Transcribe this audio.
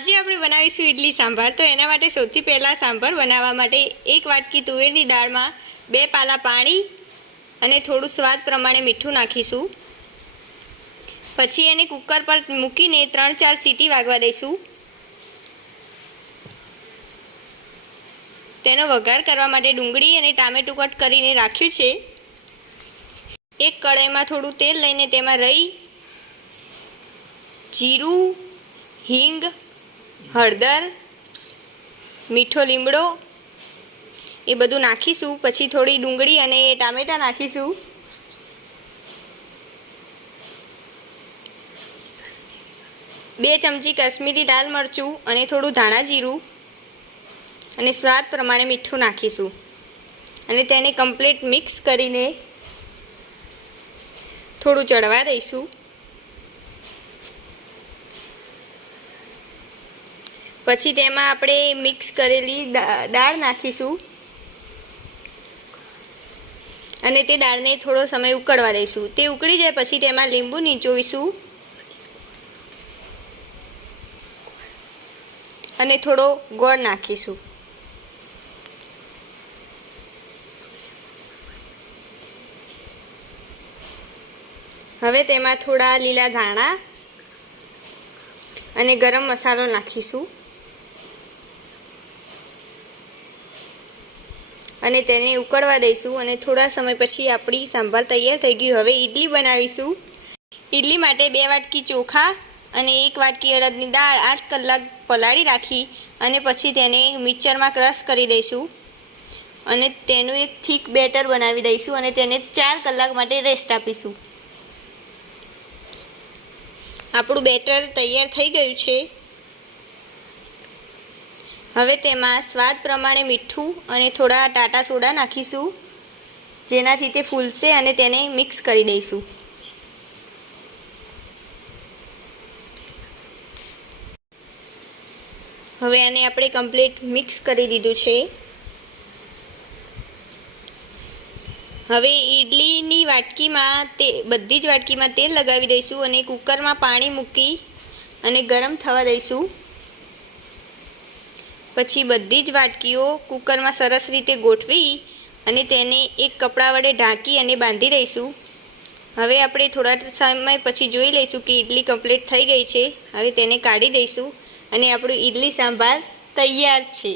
આજે આપણે બનાવીશું ઇડલી સાંભાર। તો એના માટે સૌથી પહેલાં સાંભાર બનાવવા માટે 1 વાટકી તુવેરની દાળમાં 2 પાલા પાણી અને થોડું સ્વાદ પ્રમાણે મીઠું નાખીશું। પછી એને કુકર પર મૂકીને 3-4 સીટી વાગવા દઈશું। તેનો વઘાર કરવા માટે ડુંગળી અને ટામેટું કટ કરીને રાખ્યું છે। એક કઢાઈમાં થોડું તેલ લઈને તેમાં રાઈ, જીરું, હિંગ, હળદર, મીઠો લીમડો એ બધું નાખીશું। પછી થોડી ડુંગળી અને ટામેટાં નાખીશું। બે ચમચી કાશ્મીરી લાલ મરચું અને થોડું ધાણા જીરું અને સ્વાદ પ્રમાણે મીઠું નાખીશું અને તેને કમ્પ્લીટ મિક્સ કરીને થોડું ચડવા દઈશું। પછી તેમાં આપણે મિક્સ કરેલી દાળ નાખીશું અને તે દાળને થોડો સમય ઉકળવા દઈશું। તે ઉકળી જાય પછી તેમાં લીંબુ નીચોવીશું અને થોડો ગોળ નાખીશું। હવે તેમાં થોડા લીલા ધાણા અને ગરમ મસાલો નાખીશું અને તેને ઉકળવા દઈશું અને થોડા સમય પછી આપણી સાંભાર તૈયાર થઈ ગઈ। હવે ઇડલી બનાવીશું। ઇડલી માટે 2 વાટકી ચોખા અને 1 વાટકી અડદની દાળ 8 કલાક પલાળી રાખી અને પછી તેને મિક્સરમાં ક્રશ કરી દઈશું અને તેનું એક થીક બેટર બનાવી દઈશું અને તેને 4 કલાક માટે રેસ્ટ આપીશું। આપણું બેટર તૈયાર થઈ ગયું છે। હવે તેમાં સ્વાદ પ્રમાણે મીઠું અને થોડા ટાટા સોડા નાખીશું જેનાથી તે ફૂલશે અને તેને મિક્સ કરી દઈશું। હવે આને આપણે કમ્પ્લીટ મિક્સ કરી દીધું છે। હવે ઇડલીની વાટકીમાં બધી જ વાટકીમાં તેલ લગાવી દઈશું અને કુકરમાં પાણી મૂકી અને ગરમ થવા દઈશું। પછી બધી જ વાટકીઓ કુકરમાં સરસ રીતે ગોઠવી અને તેને એક કપડા વડે ઢાંકી અને બાંધી દઈશું। હવે આપણે થોડા સમય પછી જોઈ લઈશું કે ઇડલી કમ્પ્લીટ થઈ ગઈ છે। હવે તેને કાઢી દઈશું અને આપણું ઇડલી સાંભાર તૈયાર છે।